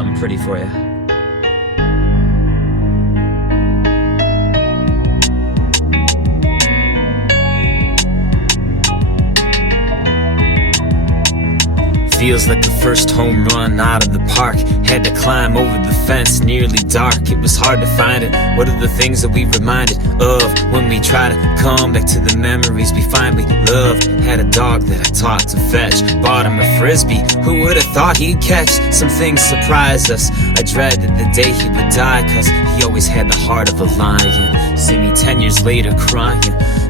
something pretty for you. Feels like the first home run out of the park. Had to climb over the fence, nearly dark. It was hard to find it. What are the things that we reminded of when we try to come back to the memories we finally loved? Had a dog that I taught to fetch. Bought him a frisbee. Who would have thought he'd catch? Some things surprised us. I dreaded the day he would die, cause he always had the heart of a lion. See me 10 years later crying.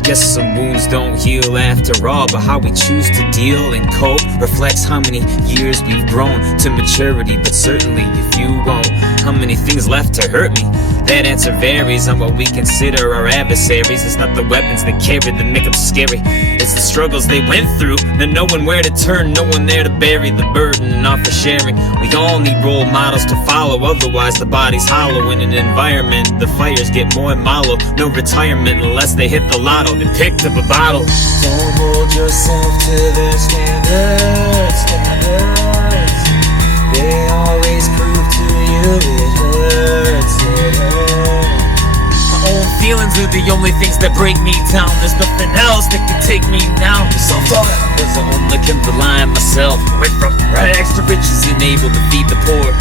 Guess some wounds don't heal after all, but how we choose to deal and cope reflects how many years we've grown to maturity. But certainly if you won't, how many things left to hurt me? That answer varies on what we consider our adversaries. It's not the weapons they carry that make them scary. It's the struggles they went through, then knowing where to turn, no one there to bury the burden and offer sharing. We all need role models to follow, otherwise the body's hollow. In an environment, the fires get more mellow. No retirement unless they hit the lotto. They picked up a bottle. Don't hold yourself to their standards. They always prove to you it hurts. My own feelings are the only things that break me down. There's nothing else that can take me now. Self-thought, cause I only can rely on myself. Went from rags to riches and able to feed the poor.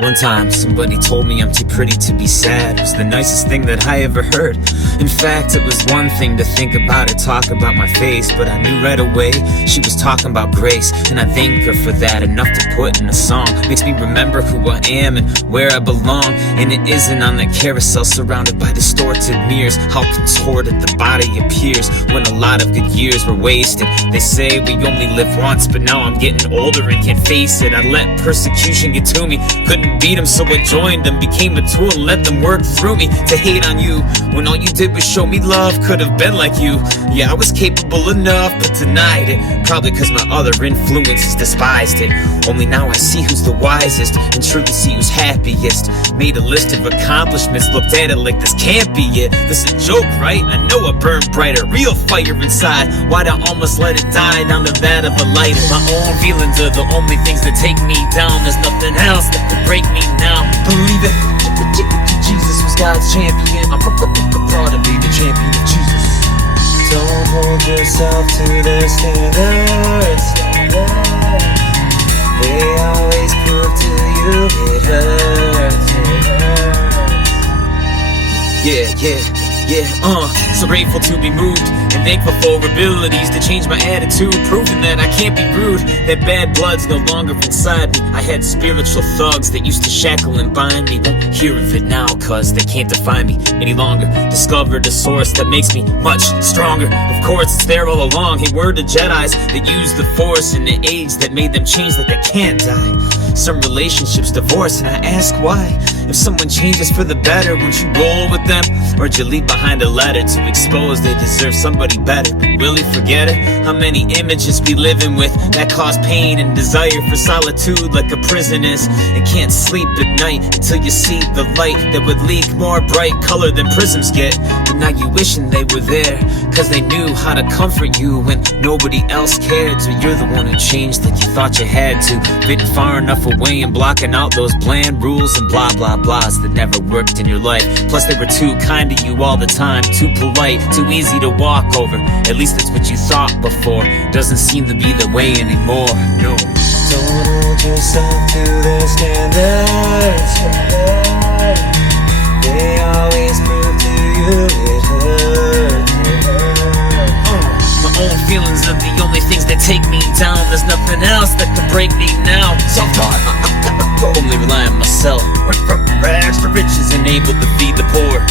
One time, somebody told me I'm too pretty to be sad. It was the nicest thing that I ever heard. In fact, it was one thing to think about or talk about my face, but I knew right away she was talking about grace. And I thank her for that, enough to put in a song. Makes me remember who I am and where I belong. And it isn't on that carousel surrounded by distorted mirrors. How contorted the body appears when a lot of good years were wasted. They say we only live once, but now I'm getting older and can't face it. I let persecution get to me, couldn't beat them, so I joined them, became a tool and let them work through me. To hate on you when all you did was show me love, could have been like you. Yeah, I was capable enough but denied it, probably cause my other influences despised it. Only now I see who's the wisest and truly see who's happiest. Made a list of accomplishments, looked at it like this can't be it. This a joke, right? I know I burn brighter, real fire inside. Why'd I almost let it die down to that of a lighter? My own feelings are the only things that take me down. There's nothing else that could break me now. Believe it, Jesus was God's champion. I'm proud to be the champion of Jesus. Don't hold yourself to their standards. They always prove to you it hurts. So grateful to be moved and thankful for abilities to change my attitude, proving that I can't be rude, that bad blood's no longer inside me. I had spiritual thugs that used to shackle and bind me, won't hear of it now cause they can't define me any longer. Discovered a source that makes me much stronger. Of course it's there all along. Hey, we're the Jedis that use the force in the age that made them change that they can't die. Some relationships divorce and I ask why. If someone changes for the better, won't you roll with them? Or do you leave behind a letter to expose they deserve somebody better? Will you forget it? How many images we living with that cause pain and desire for solitude like a prison is? And can't sleep at night until you see the light that would leak more bright color than prisms get. But now you wishing they were there, cause they knew how to comfort you when nobody else cared. So you're the one who changed like you thought you had to, bitten far enough away and blocking out those bland rules and blah blah blahs that never worked in your life. Plus they were too kind to you all the time, too polite, too easy to walk over. At least that's what you thought before. Doesn't seem to be the way anymore, no. Don't hold yourself to their standards. They always prove to you it hurts. My own feelings are the only things that take me down. There's nothing else that can break me now. Self-taught, I only rely on myself. Went from rags to riches and able to feed the poor.